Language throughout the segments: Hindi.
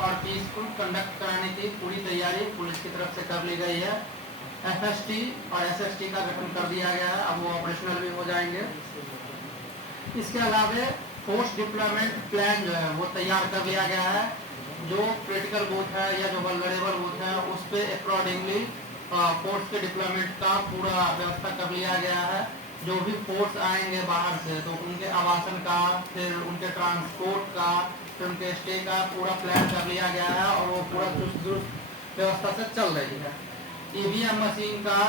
और पीसफुल कंडक्ट कराने की पूरी तैयारी पुलिस की तरफ से कर ली गई है। एफएसटी और एसएसटी का गठन कर दिया गया है, अब वो ऑपरेशनल भी हो जाएंगे। इसके अलावा फोर्स डिप्लॉयमेंट प्लान जो है वो तैयार कर लिया गया है। जो क्रिटिकल बूथ है या जो वल्नरेबल बूथ है उस पर अकॉर्डिंगली फोर्स के डिप्लॉयमेंट का पूरा व्यवस्था कर लिया गया है। जो भी फोर्स आएंगे बाहर से तो उनके आवासन का, फिर उनके ट्रांसपोर्ट का, फिर उनके स्टे का पूरा प्लान कर लिया गया है और वो पूरा चुस्त दुरुस्त व्यवस्था से चल रही है। ईवीएम मशीन का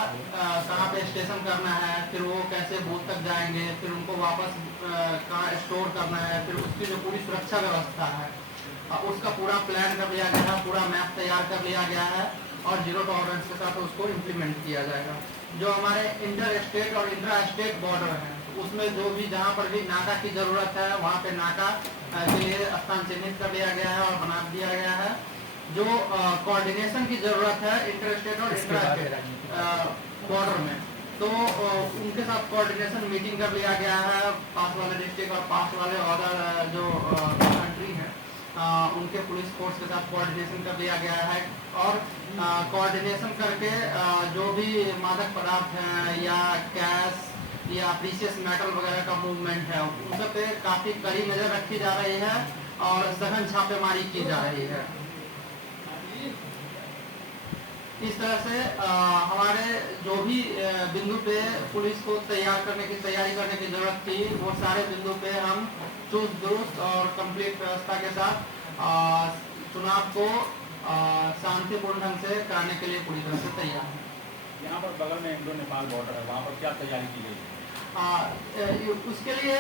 कहाँ पे स्टेशन करना है, फिर वो कैसे बूथ तक जाएंगे, फिर उनको वापस कहाँ स्टोर करना है, फिर उसकी जो पूरी सुरक्षा व्यवस्था है उसका पूरा प्लान कर लिया गया है, पूरा मैप तैयार कर लिया गया है और जीरो टॉलरेंस के साथ उसको इम्प्लीमेंट किया जाएगा। जो हमारे इंटर स्टेट और इंट्रा स्टेट बॉर्डर है उसमें जो भी जहाँ पर भी नाका की जरूरत है वहाँ पे नाका के लिए स्थान चिन्हित कर लिया गया है और बना दिया गया है। जो कोऑर्डिनेशन की जरूरत है इंटर स्टेट और इंट्रा स्टेट बॉर्डर में तो उनके साथ कोऑर्डिनेशन मीटिंग कर लिया गया है। पास वाले डिस्ट्रिक्ट और पास वाले अदर जो कंट्री हैं उनके पुलिस फोर्स के साथ कोऑर्डिनेशन कर लिया गया है और कोऑर्डिनेशन करके जो भी मादक पदार्थ हैं या कैश या प्रीशियस मेटल वगैरह का मूवमेंट है उन सब पे काफ़ी कड़ी नज़र रखी जा रही है और सघन छापेमारी की जा रही है। इस तरह से हमारे जो भी बिंदु पे पुलिस को तैयार करने की तैयारी करने की जरूरत थी वो सारे बिंदु पे हम चुस्त दुरुस्त और कंप्लीट व्यवस्था के साथ चुनाव को शांतिपूर्ण ढंग से कराने के लिए पूरी तरह से तैयार है। यहाँ पर बगल में इंडो नेपाल बॉर्डर है, वहाँ पर क्या तैयारी की गई? उसके लिए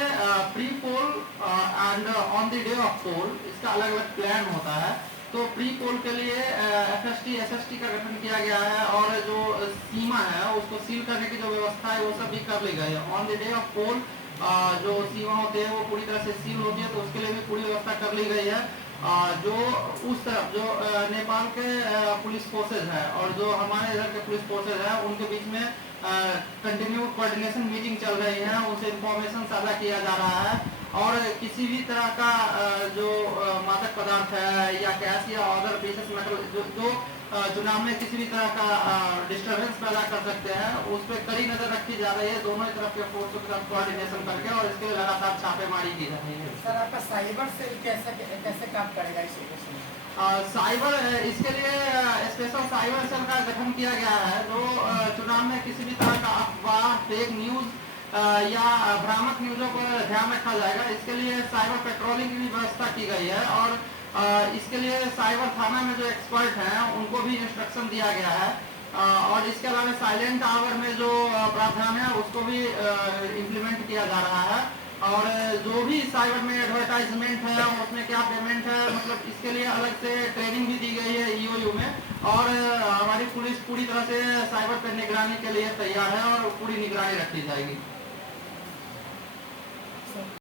pre poll and on the day of poll इसका अलग अलग प्लान होता है। तो प्री पोल के लिए एफएसटी एसएसटी का गठन किया गया है और जो सीमा है उसको सील करने की जो व्यवस्था है वो सब भी कर ली गई है। ऑन द डे ऑफ पोल जो सीमा होते हैं वो पूरी तरह से सील होती है तो उसके लिए भी पूरी व्यवस्था कर ली गई है। जो उस तरफ जो नेपाल के पुलिस फोर्सेज है और जो हमारे इधर के पुलिस फोर्सेज है उनके बीच में कंटिन्यू कोऑर्डिनेशन मीटिंग चल रही है, उनसे इंफॉर्मेशन साझा किया जा रहा है और किसी भी तरह का जो मादक पदार्थ है या कैश या अदर प्रीशियस मेटल जो चुनाव में किसी भी तरह का डिस्टर्बेंस पैदा कर सकते हैं उस पर कड़ी नजर रखी जा रही है दोनों तरफ के फोर्सों के साथ कोऑर्डिनेशन करके और इसके लिए लगातार छापेमारी की जा रही है। सर आपका साइबर सेल कैसे काम करेगा इस साइबर इसके लिए स्पेशल साइबर सेल का गठन किया गया है जो चुनाव में किसी भी तरह का अफवाह, फेक न्यूज या भ्रामक न्यूजों पर ध्यान रखा जाएगा। इसके लिए साइबर पेट्रोलिंग की भी व्यवस्था की गई है और इसके लिए साइबर थाना में जो एक्सपर्ट हैं उनको भी इंस्ट्रक्शन दिया गया है और इसके अलावा साइलेंट आवर में जो प्रावधान है उसको भी इम्प्लीमेंट किया जा रहा है और जो भी साइबर में एडवर्टाइजमेंट है उसमें क्या पेमेंट है मतलब इसके लिए अलग से ट्रेनिंग भी दी गई है ईओयू में और हमारी पुलिस पूरी तरह से साइबर पर निगरानी के लिए तैयार है और पूरी निगरानी रखी जाएगी।